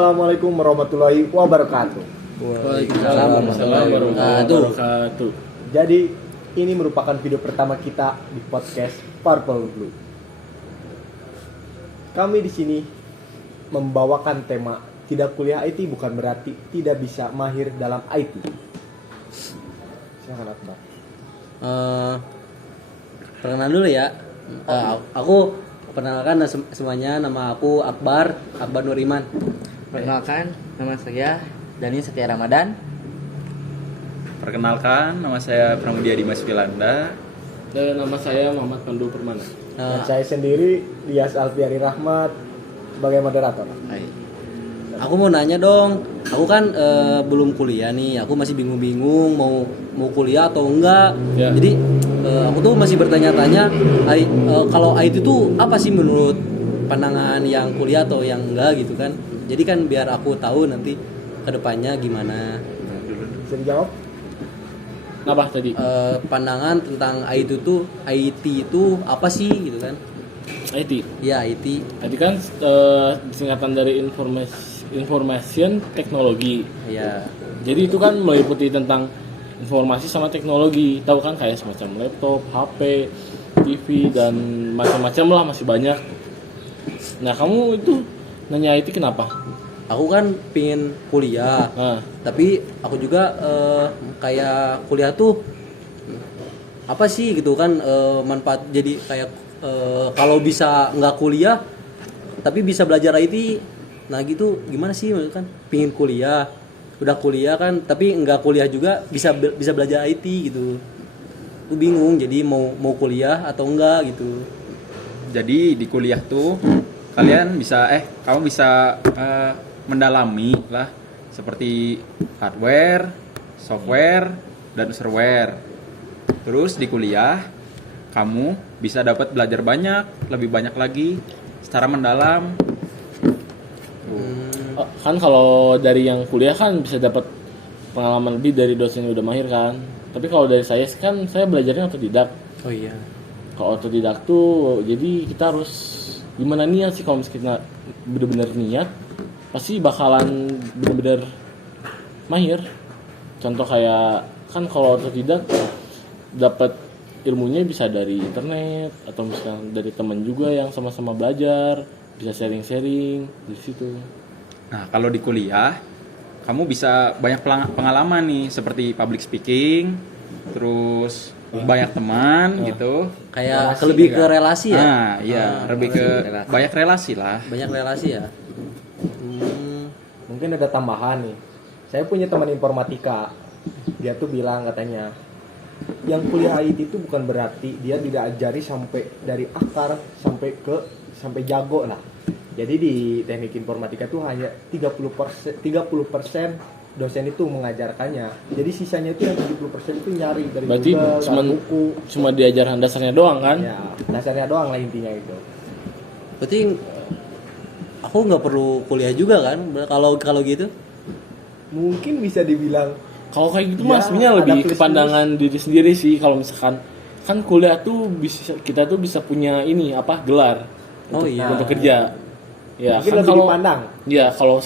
Assalamualaikum warahmatullahi wabarakatuh. Waalaikumsalam warahmatullahi wabarakatuh. Jadi ini merupakan video pertama kita di podcast Purple Blue. Kami di sini membawakan tema tidak kuliah IT bukan berarti tidak bisa mahir dalam IT. Silakan Akbar. Perkenalan dulu ya. Aku perkenalkan semuanya, nama aku Akbar Nuriman. Perkenalkan, nama saya Dani Setia Ramadan. Perkenalkan, nama saya Pramudia Dimas Pilanda. Dan nama saya Muhammad Pandu Permana. Dan saya sendiri Dias Alfiari Rahmat sebagai moderator. Aku mau nanya dong. Aku kan belum kuliah nih. Aku masih bingung-bingung mau kuliah atau enggak. Ya. Jadi aku tuh masih bertanya-tanya. Kalau IT itu apa sih menurut pandangan yang kuliah atau yang enggak gitu kan? Jadi kan biar aku tahu nanti kedepannya gimana. Bisa dijawab? Apa tadi? Pandangan tentang IT itu apa sih gitu kan? IT. Ya IT. IT kan singkatan dari information teknologi. Ya. Jadi itu kan meliputi tentang informasi sama teknologi. Tahu kan kayak semacam laptop, HP, TV dan macam-macam lah, masih banyak. Nah, kamu itu nanya IT kenapa? Aku kan pingin kuliah. Tapi aku juga kayak kuliah tuh apa sih gitu kan, manfaat jadi kayak kalau bisa nggak kuliah tapi bisa belajar IT. Nah gitu gimana sih, maksudnya kan pingin kuliah, udah kuliah kan tapi nggak kuliah juga bisa belajar IT gitu. Aku bingung jadi mau kuliah atau enggak gitu. Jadi di kuliah tuh kamu bisa mendalami lah seperti hardware, software, dan userware. Terus di kuliah kamu bisa dapat belajar lebih banyak lagi secara mendalam. Kan kalau dari yang kuliah kan bisa dapat pengalaman lebih dari dosen yang udah mahir kan. Tapi kalau dari saya kan saya belajarnya otodidak. Oh iya. Kalau otodidak tuh jadi kita harus gimana niat sih, kalau misalnya bener-bener niat pasti bakalan bener-bener mahir. Contoh kayak kan kalau otodidak dapat ilmunya bisa dari internet atau misalnya dari teman juga yang sama-sama belajar, bisa sharing-sharing di situ. Nah, kalau di kuliah kamu bisa banyak pengalaman nih seperti public speaking, terus banyak teman gitu. Kayak lebih ke relasi ya? Nah, iya, lebih ke banyak relasi lah. Banyak relasi ya. Mungkin ada tambahan nih. Saya punya teman informatika. Dia tuh bilang katanya, yang kuliah IT itu bukan berarti dia tidak ajari sampai dari akar sampai jago lah. Jadi di teknik informatika tuh hanya 30% dosen itu mengajarkannya. Jadi sisanya itu yang 70% itu nyari dari berarti Google, buku. Cuma diajarkan dasarnya doang kan? Ya, dasarnya doang lah intinya itu. Berarti aku nggak perlu kuliah juga kan kalau gitu? Mungkin bisa dibilang Kalau kayak gitu ya, mas sebenarnya lebih ke pandangan diri sendiri sih. Kalau misalkan kan kuliah tuh kita tuh bisa punya gelar untuk kerja. Ya mungkin kan lebih kalau dipandang. ya kalau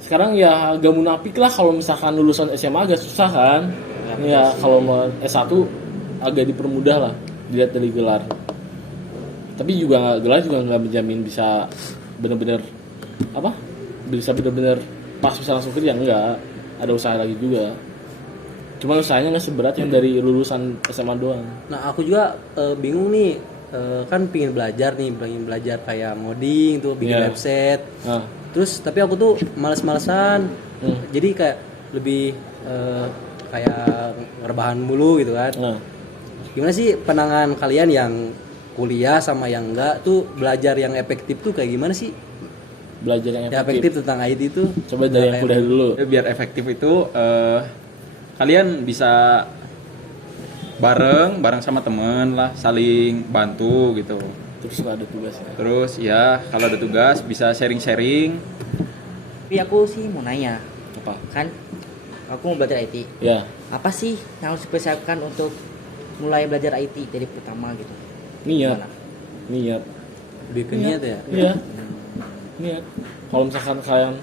sekarang ya agak munafik lah kalau misalkan lulusan SMA agak susah kan. Ya kalau mau S1 agak dipermudah lah dilihat dari gelar. Tapi juga gelar juga nggak menjamin bisa benar-benar pas bisa langsung kerja, enggak. Ada usaha lagi juga. Cuma usahanya nggak seberat yang dari lulusan SMA doang. Nah aku juga bingung nih, kan pengen belajar kayak ngoding tuh, bikin website. Terus tapi aku tuh males-malesan. Jadi kayak lebih kayak rebahan mulu gitu kan. Gimana sih pandangan kalian yang kuliah sama yang enggak tuh, belajar yang efektif tuh kayak gimana sih? Belajar yang efektif tentang IT itu. Coba dari yang kuliah dulu. Biar efektif itu kalian bisa bareng sama temen lah, saling bantu gitu. Terus kalau ada tugas ya. Terus ya kalau ada tugas bisa sharing-sharing. Tapi aku sih mau nanya, Apa? kan aku mau belajar IT. Ya. Apa sih yang harus dipersiapkan untuk mulai belajar IT dari pertama gitu? Niat. Gimana? Niat. Lebih ke niat ya. Iya. niat. Kalau misalkan kalian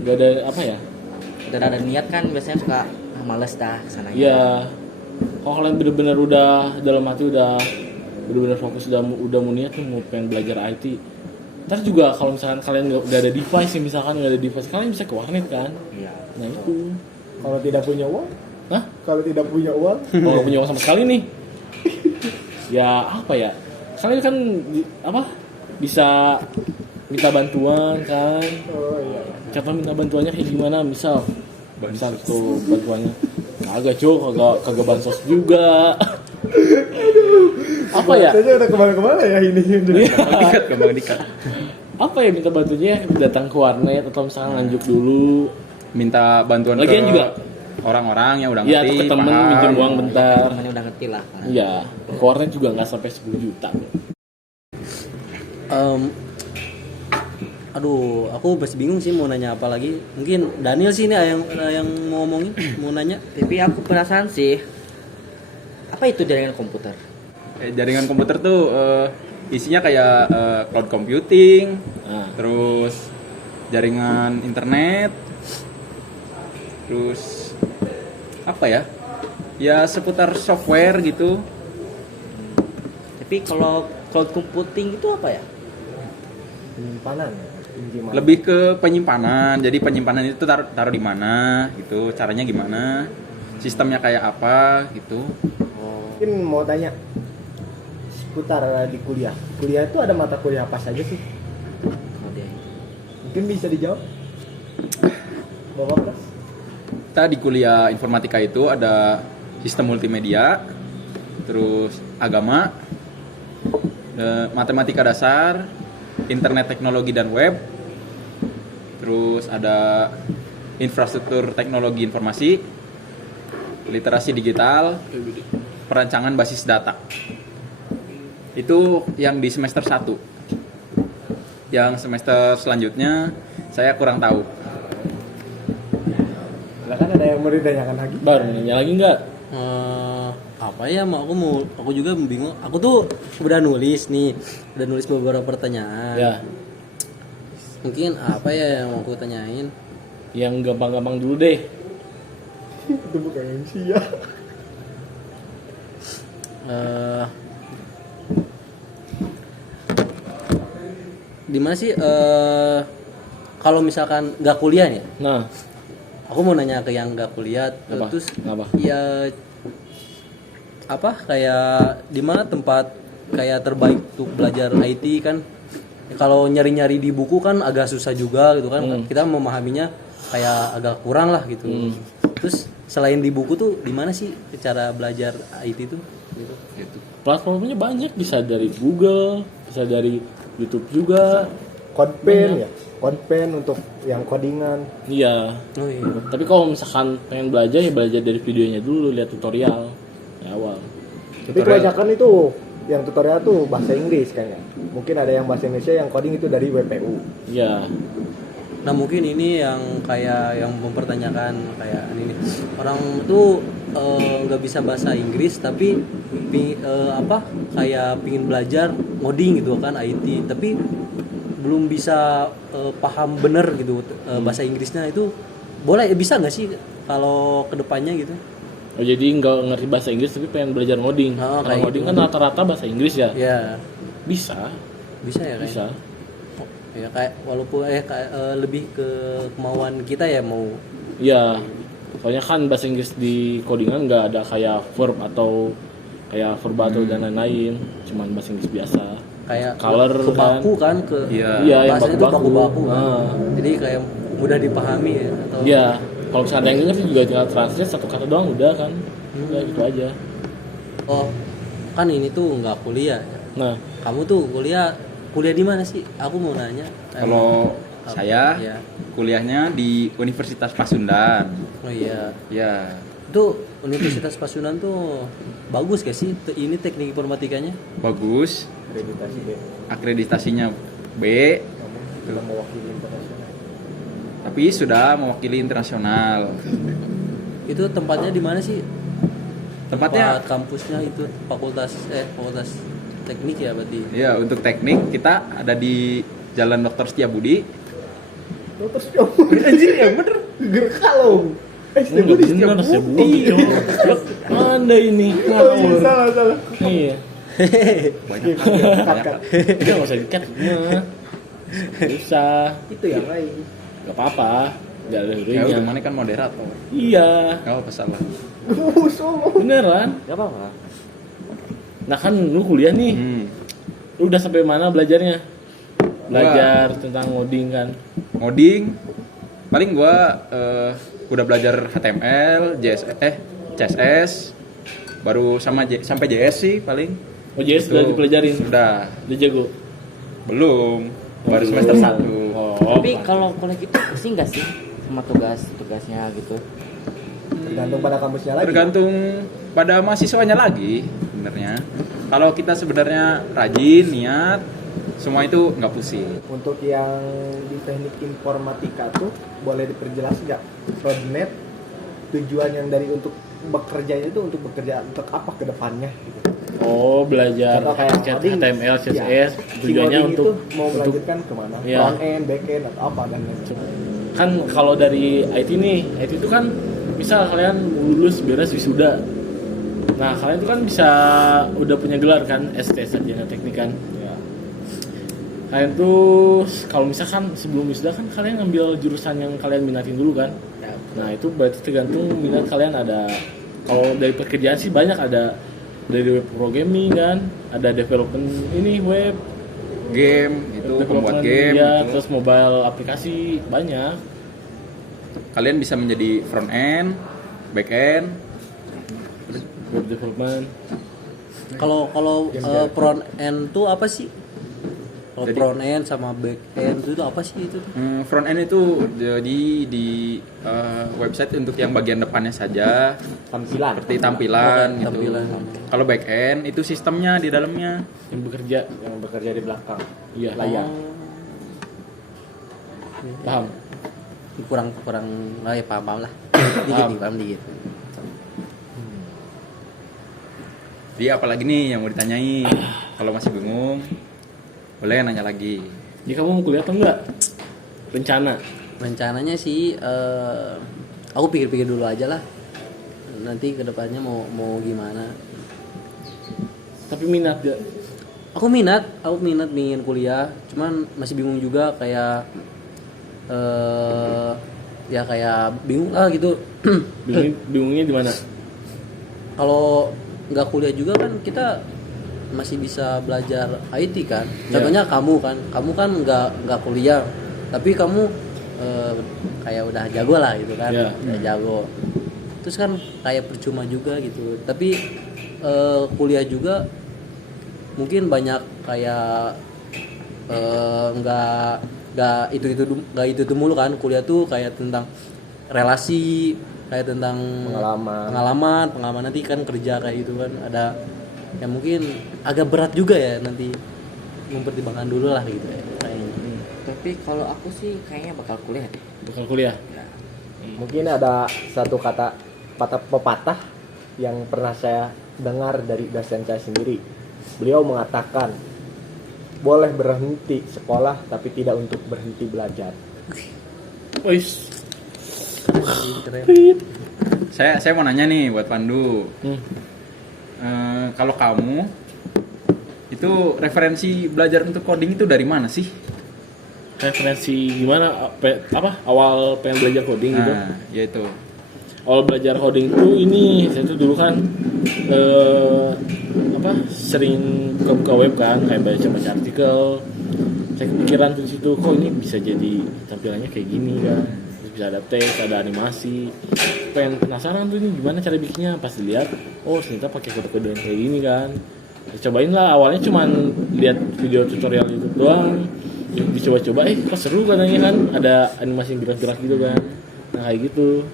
nggak ada apa ya, udah ada niat kan biasanya suka males dah kesana. ya kalau kalian bener-bener udah dalam hati udah bener-bener fokus udah mau niat tuh mau pengen belajar IT, ntar juga kalau misalkan kalian nggak ada device, ya misalkan nggak ada device kalian bisa ke warnet kan. Iya. Nah itu Kalau tidak punya uang, Hah? kalau tidak punya uang, kalau nggak punya uang sama sekali nih ya apa ya, kalian kan bisa minta bantuan kan. oh iya. Contoh minta bantuannya kayak gimana, misal tuh bantuannya kagak kagak bansos juga. Apa ya, Kayaknya udah kemana-kemana ya ini. Kembang dikat. apa ya minta bantunya datang ke warnet atau misalnya lanjut dulu, Minta bantuan Lagian ke juga orang-orang yang udah ya atau ngerti, ke temen paham. minjem uang bentar. Temennya udah ngerti lah. Iya, ke warnet juga nggak sampai 10 juta. Aduh, aku masih bingung sih mau nanya apa lagi. Mungkin Daniel sih ini yang mau ngomongin, mau nanya. Tapi aku penasaran sih, apa itu jaringan komputer? Jaringan komputer tuh isinya kayak cloud computing, Nah, terus jaringan internet, terus apa ya? Ya seputar software gitu. Tapi kalau cloud computing itu apa ya? Penyimpanan. Gimana? Lebih ke penyimpanan. Jadi penyimpanan itu taruh di mana gitu, caranya gimana, sistemnya kayak apa gitu. Mungkin mau tanya seputar di kuliah. Kuliah itu ada mata kuliah apa saja sih? Mungkin bisa dijawab. Bapak Pras? Kita di kuliah informatika itu ada sistem multimedia, terus agama, matematika dasar, internet teknologi dan web, terus ada infrastruktur teknologi informasi, literasi digital, perancangan basis data. Itu yang di semester 1. Yang semester selanjutnya saya kurang tahu. Silakan, ada yang mau ditanyakan lagi? baru nanya lagi nggak? Apa ya, aku juga bingung. Aku tuh udah nulis beberapa pertanyaan. Ya, Mungkin apa ya yang mau aku tanyain? yang gampang-gampang dulu deh. Itu bukan MC ya. Eh, di mana sih kalau misalkan nggak kuliah ya? Nah, Aku mau nanya ke yang nggak kuliah, Apa? terus Apa? ya apa kayak di mana tempat kayak terbaik untuk belajar IT kan? Kalau nyari-nyari di buku kan agak susah juga gitu kan. Kita memahaminya kayak agak kurang lah gitu. Terus selain di buku tuh di mana sih cara belajar IT itu? Gitu. platformnya banyak, bisa dari Google, bisa dari YouTube juga. Codepen ya. Codepen untuk yang codingan. Iya. Oh iya. Tapi kalau misalkan pengen belajar ya belajar dari videonya dulu, lihat tutorial ya awal. Tapi kebanyakan itu yang tutorial tuh bahasa Inggris kayaknya. Mungkin ada yang bahasa Indonesia, yang coding itu dari WPU. Iya. Nah mungkin ini yang kayak yang mempertanyakan kayak ini orang tuh nggak bisa bahasa Inggris tapi kayak pingin belajar ngoding gitu kan IT tapi belum bisa paham bener gitu bahasa Inggrisnya itu boleh bisa nggak sih kalau kedepannya gitu? Oh jadi nggak ngerti bahasa Inggris tapi pengen belajar ngoding. Oh, Kalau kayak ngoding gitu. kan rata-rata bahasa Inggris ya. Ya Bisa, bisa ya kayak. bisa. Ya kayak walaupun lebih ke kemauan kita ya mau. Iya. Soalnya kan bahasa Inggris di codingan nggak ada kayak verb atau kayak verba atau dan lain-lain. Cuman bahasa Inggris biasa. Kayak Color ke baku kan ke Iya. Iya, yang bahasanya itu baku-baku kan. Ah. Jadi kayak mudah dipahami ya atau Iya. Kalau misalnya ada yang ngerti juga tinggal translate satu kata doang udah kan. Udah gitu aja. oh kan ini tuh nggak kuliah ya. Nah, Kamu tuh kuliah di mana sih? Aku mau nanya. Kalau Apa? saya Ya. kuliahnya di Universitas Pasundan. Oh iya. Ya, Itu Universitas Pasundan tuh bagus gak sih ini teknik informatikanya? bagus. Akreditasi B. Akreditasinya B, Namun tidak mewakili internasional. tapi sudah mewakili internasional. Itu tempatnya di mana sih? Tempatnya Tempat kampusnya itu fakultas teknik ya berarti. ya untuk teknik kita ada di Jalan Dr. Setiabudi. Terus anjir ya bener. Gerka lo. Enggak bener Setiabudi. Anda ini ngawur. Salah. Iya. Banyak Kat. Kita nggak usah dikat mah. Bisa. Itu yang lain. Gak apa-apa. Gak ada Ya udah hurufnya. mana kan moderator. Iya. Enggak apa salah. Solo. Beneran. Gak apa-apa. Nah kan lu kuliah nih. Lu udah sampai mana belajarnya? Belajar tentang ngoding kan. Ngoding paling gua udah belajar HTML, CSS, baru sampai JS sih paling. Oh JS udah Itu. dipelajarin. Udah Udah jago. belum, baru Belum. semester 1. Oh. Tapi kalau kuliah gitu pusing gak sih sama tugasnya gitu? Tergantung pada kampusnya lagi. Tergantung pada mahasiswanya lagi sebenarnya. Kalau kita sebenarnya rajin, niat, semua itu nggak pusing. Untuk yang di teknik informatika tuh boleh diperjelas nggak roadmap tujuan yang dari untuk bekerjanya itu untuk bekerja untuk apa ke depannya gitu. Oh belajar Contoh kayak coding, HTML, CSS ya, si tujuannya coding untuk itu mau melanjutkan kemana? Iya. Front end, back end atau apa dan lain-lain. kan kalau dari IT nih, IT itu kan misal kalian lulus beres wisuda. Nah, kalian itu kan bisa udah punya gelar kan, ST sarjana teknik kan. Ya. Kalian tuh kalau misalkan sebelum wisuda kan kalian ngambil jurusan yang kalian minatin dulu kan. Nah, itu berarti tergantung minat kalian ada. Kalau dari pekerjaan sih banyak ada dari web programming kan, ada development ini web, Game itu pembuat game ya, gitu. terus mobile aplikasi banyak. Kalian bisa menjadi front end, back end. Web development. Kalau front end tuh apa sih? Kalau Jadi- front end sama back end itu apa sih itu? Front end itu jadi di website untuk yang bagian depannya saja, Tampilan. seperti tampilan Oh, gitu. tampilan. Kalau back end itu sistemnya di dalamnya. Yang bekerja, Yang bekerja di belakang. iya. Layar. Paham. Kurang lah ya paham lah. Paham dikit. Jadi apalagi nih yang mau ditanyain? Kalau masih bingung, boleh nanya lagi. Jadi kamu mau kuliah atau enggak? Rencana. Rencananya sih aku pikir-pikir dulu aja lah. Nanti kedepannya mau gimana? Tapi minat gak? Aku minat ingin kuliah, cuman masih bingung juga kayak ya kayak bingung lah gitu. Bingungnya di mana? Kalau nggak kuliah juga kan kita masih bisa belajar IT kan. Contohnya kamu kan nggak kuliah, tapi kamu kayak udah jago lah gitu kan, Iya. udah jago. Terus kan kayak percuma juga gitu. Tapi kuliah juga mungkin banyak kayak nggak itu mulu kan. Kuliah tuh kayak tentang relasi, kayak tentang pengalaman nanti kan kerja kayak gitu kan, ada yang mungkin agak berat juga ya, nanti mempertimbangkan dulu lah gitu ya kayaknya. Tapi kalau aku sih kayaknya bakal kuliah deh. Bakal kuliah. Mungkin ada satu kata pepatah yang pernah saya dengar dari dosen saya sendiri. Beliau mengatakan, boleh berhenti sekolah tapi tidak untuk berhenti belajar. Wis. Keren. Saya mau nanya nih buat Pandu. Kalau kamu itu referensi belajar untuk coding itu dari mana sih? Referensi gimana? Apa? Awal pengen belajar coding gitu. Nah, yaitu. Awal belajar coding tuh ini saya tuh dulu kan sering buka web kan, kayak baca artikel. Saya kepikiran tuh di situ, kok ini bisa jadi tampilannya kayak gini kan. Terus bisa ada teks, ada animasi. Pengen penasaran tuh ini gimana cara bikinnya. Pas dilihat, oh ternyata pakai kode-kode yang kayak gini kan. Cobain lah, awalnya cuman lihat video tutorial YouTube doang. Dicoba-coba, kok seru katanya kan, ada animasi yang gerak-gerak gitu kan. Nah kayak gitu.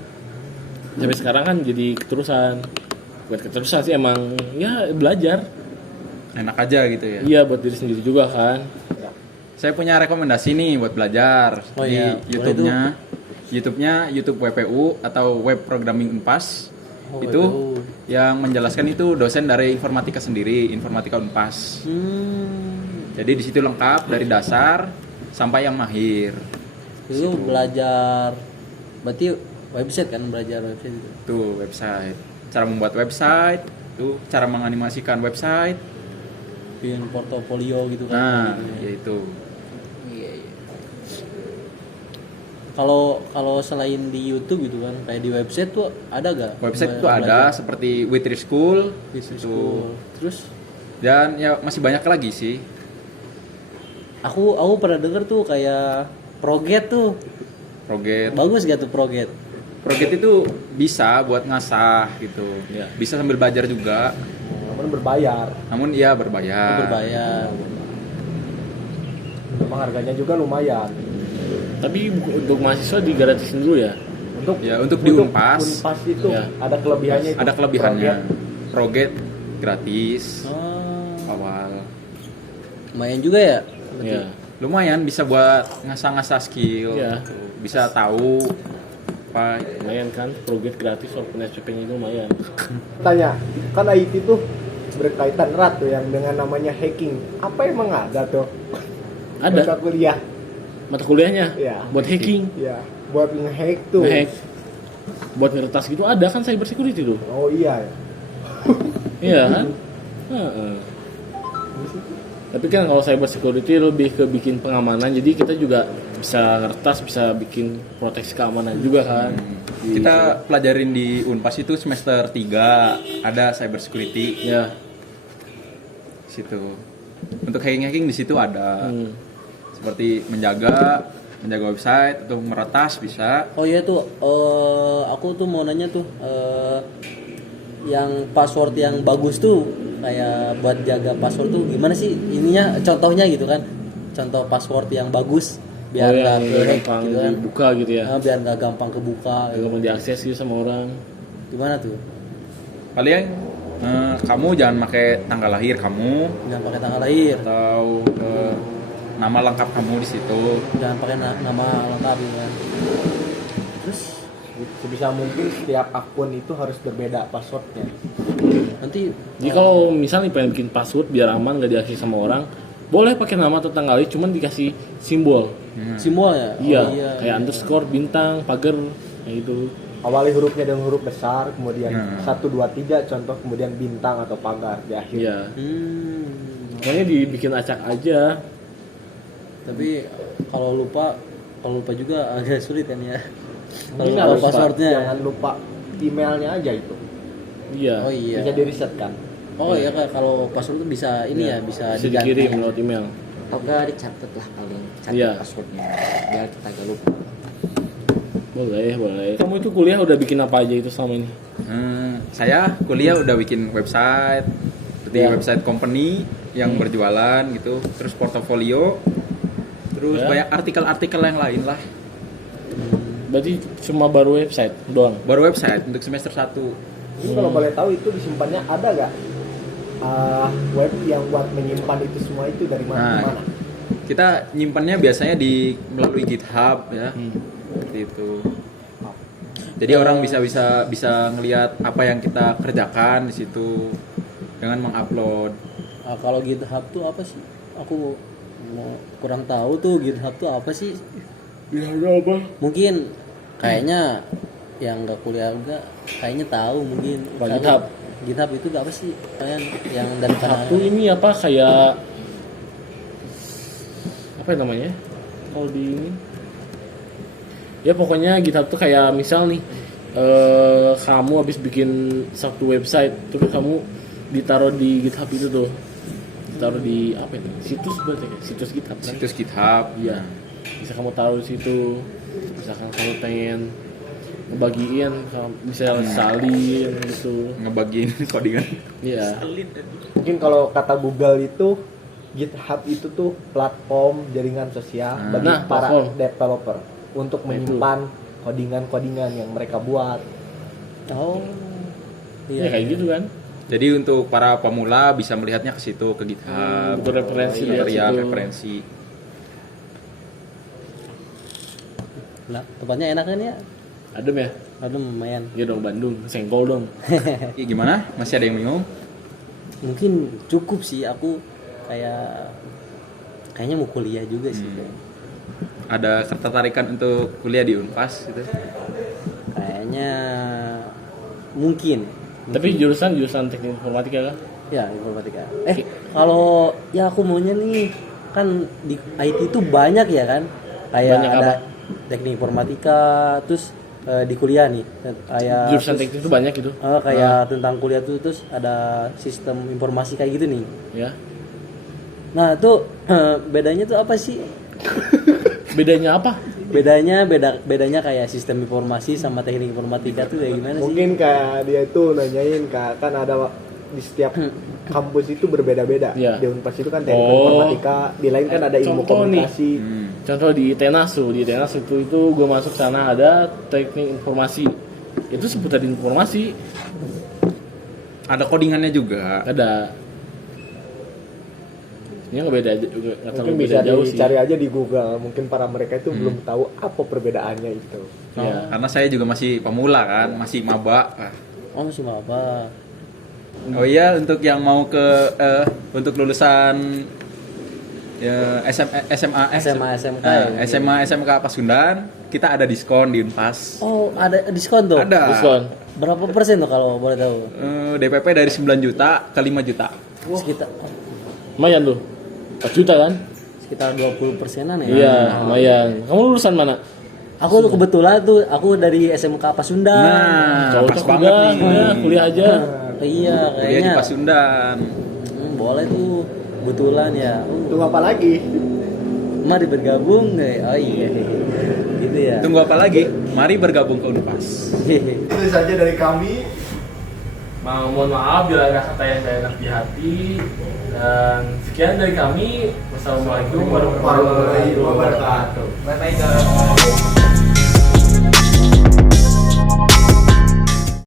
Sampai sekarang kan jadi keterusan. Buat keterusan sih emang ya belajar. Enak aja gitu ya. Iya buat diri sendiri juga kan. Saya punya rekomendasi nih buat belajar Oh di iya, YouTube-nya YouTube WPU atau Web Programming Unpas. Oh, itu WPU. yang menjelaskan itu dosen dari informatika sendiri, informatika Unpas. Jadi di situ lengkap dari dasar sampai yang mahir. Itu belajar berarti website kan, belajar website itu. Tuh website, cara membuat website, tuh cara menganimasikan website. Bikin portofolio gitu kan. Nah, Gitu. yaitu. Iya, iya. Kalau selain di YouTube gitu kan, kayak di website tuh ada gak? Website itu ada seperti Witri School, Business itu. School. Terus Dan ya masih banyak lagi sih. aku pernah denger tuh kayak Proget tuh. Proget. Bagus gak tuh Proget? Proget itu bisa buat ngasah gitu. Ya. Bisa sambil belajar juga. namun berbayar. Namun iya berbayar. Berbayar. Memang harganya juga lumayan. Tapi untuk mahasiswa digratisin dulu ya. Untuk di Unpas Unpas itu Ya. ada kelebihannya itu. ada kelebihannya. Proget. Proget gratis Oh, awal. lumayan juga ya. Berarti. Ya. Lumayan bisa buat ngasah-ngasah skill. Iya. gitu. Bisa tahu apa. Lumayan kan, Progress gratis walaupun SPP-nya itu lumayan. Tanya, kan IT tuh berkaitan erat tuh yang dengan namanya hacking. Apa emang ada tuh? Ada Mata kuliah. mata kuliahnya Iya. buat hacking, Ya, buat nge-hack tuh. nge-hack, buat ngeretas gitu ada kan cyber security tuh. Oh iya ya. Iya kan? Heeh. Tapi kan kalau cyber security lebih ke bikin pengamanan, jadi kita juga bisa ngeretas, bisa bikin proteksi keamanan juga kan. Kita pelajarin di Unpas itu semester 3 ada cyber security Ya. situ. Untuk hacking di situ ada. Hmm. Seperti menjaga website atau meretas bisa. Oh iya tuh, aku tuh mau nanya tuh, yang password yang bagus tuh, kayak buat jaga password tuh gimana sih ininya, contohnya gitu kan, contoh password yang bagus biar Oh, nggak yang ke-hack gampang gitu kan, dibuka gitu ya. biar nggak gampang kebuka. Yang gampang diakses gitu sama orang. Gimana tuh? Paling kamu jangan pakai tanggal lahir kamu Jangan pakai tanggal lahir, atau nama lengkap kamu di situ. jangan pakai nama lengkap gitu kan. Terus Sebisa mungkin setiap akun itu harus berbeda passwordnya. nanti Jadi kalau misalnya pengen bikin password biar aman gak diakses sama orang, boleh pakai nama atau tanggal lahir, cuman dikasih simbol. simbolnya. Iya, Oh, iya, kayak iya. underscore, bintang, pagar, kayak gitu. Awali hurufnya dengan huruf besar, kemudian Nah. 1 2 3 contoh, kemudian bintang atau pagar di akhir. Iya. Pokoknya dibikin acak aja. Tapi kalau lupa juga agak sulit kan ya. Kalau Ini lupa harus passwordnya. jangan lupa emailnya aja itu. Iya. Oh iya. Bisa di reset kan. Oh iya Kak, kalau password itu bisa ini ya, bisa Bisa diganti. dikirim lewat email. Atau enggak dicatat lah paling, catat Iya. passwordnya biar kita gak lupa. Boleh. Kamu itu kuliah udah bikin apa aja itu selama ini? Saya kuliah udah bikin website, seperti Ya. website company yang berjualan gitu, terus portofolio, terus Ya. banyak artikel-artikel yang lain lah. Berarti cuma baru website doang. Baru website untuk semester 1. Ini kalau boleh tahu itu disimpannya ada gak web yang buat menyimpan itu semua itu dari Nah, mana? kita nyimpannya biasanya melalui GitHub ya. Seperti itu. Jadi orang bisa ngelihat apa yang kita kerjakan di situ dengan mengupload. Ah, kalau GitHub tuh apa sih? Aku kurang tahu tuh GitHub tuh apa sih? Apa? Mungkin kayaknya yang nggak kuliah enggak kayaknya tahu mungkin. Apa, Kalau GitHub? GitHub itu gak apa sih? Kayak yang dari Satu ini apa kayak apa namanya? Kalau di ini ya pokoknya GitHub tuh kayak misal nih kamu habis bikin satu website terus kamu ditaruh di GitHub itu tuh, ditaruh di apa ini, situs berarti ya? Situs GitHub kan? Situs GitHub. Iya, bisa kamu taruh di situ. Misalkan kamu pengen ngebagiin, bisa salin gitu. Ngebagiin codingan. Iya. Mungkin kalau kata Google itu GitHub itu tuh platform jaringan sosial bagi Nah, para platform. developer untuk menyimpan kodingan-kodingan yang mereka buat. Oh. Ya kayak gitu kan. Jadi untuk para pemula bisa melihatnya ke situ, ke GitHub. Untuk referensi lihat tutorial, situ. referensi. Nah, tempatnya enak kan ya? Adem ya? Aduh lumayan. Iya dong, Bandung, senggol dong. Gimana? Masih ada yang bingung? Mungkin cukup sih, aku kayaknya mau kuliah juga sih. ada ketertarikan untuk kuliah di Unpas gitu? Kayaknya mungkin. Tapi jurusan teknik informatika kan? Ya, informatika. Kalau ya aku maunya nih kan di IT itu banyak ya kan. Kayak Banyak ada apa? teknik informatika, terus di kuliah nih kayak Jurusan terus, teknik itu banyak gitu. kayak tentang kuliah tuh terus ada sistem informasi kayak gitu nih. Ya. Nah, itu bedanya tuh apa sih? Bedanya apa? Bedanya kayak sistem informasi sama teknik informatika tuh kayak gimana sih? Mungkin kayak dia itu nanyain kak, kan ada di setiap kampus itu berbeda-beda. Iya. Di Unpas itu kan teknik Oh. informatika, di lain kan ada ilmu Contoh nih. komunikasi. Contoh di Tenasu itu gue masuk sana ada teknik informasi. Itu seputar informasi. Ada codingannya juga. Ada. Ini nggak beda aja, nggak Mungkin terlalu bisa beda jauh sih. dicari aja di Google. Mungkin para mereka itu belum tahu apa perbedaannya itu. Ya. Karena saya juga masih pemula kan, masih maba. Oh, masih apa? Oh iya, untuk yang mau ke untuk lulusan ya, SMA SMK SMA SMK Pasundan, kita ada diskon di Unpas. Oh, ada diskon tuh? Ada. Diskon. Berapa persen tuh kalau boleh tahu? DPP dari 9 juta ke 5 juta. Sekitar Lumayan tuh. 4 juta kan? sekitar 20%-an ya. Iya, lumayan. Kamu lulusan mana? Aku tuh kebetulan tuh aku dari SMK Pasundan. Nah, Cocok pas banget juga, nih. ya, kuliah aja. Iya, Kuliah di kayaknya. Pasundan. Boleh tuh. Kebetulan ya. Tunggu apa lagi? Mari bergabung. Oh iya. Gitu ya. Tunggu apa lagi? Mari bergabung ke Unpas. Itu saja dari kami. Mohon maaf bila ada kata yang tidak enak di hati. Dan sekian dari kami. Wassalamualaikum warahmatullahi wabarakatuh. Bye-bye guys.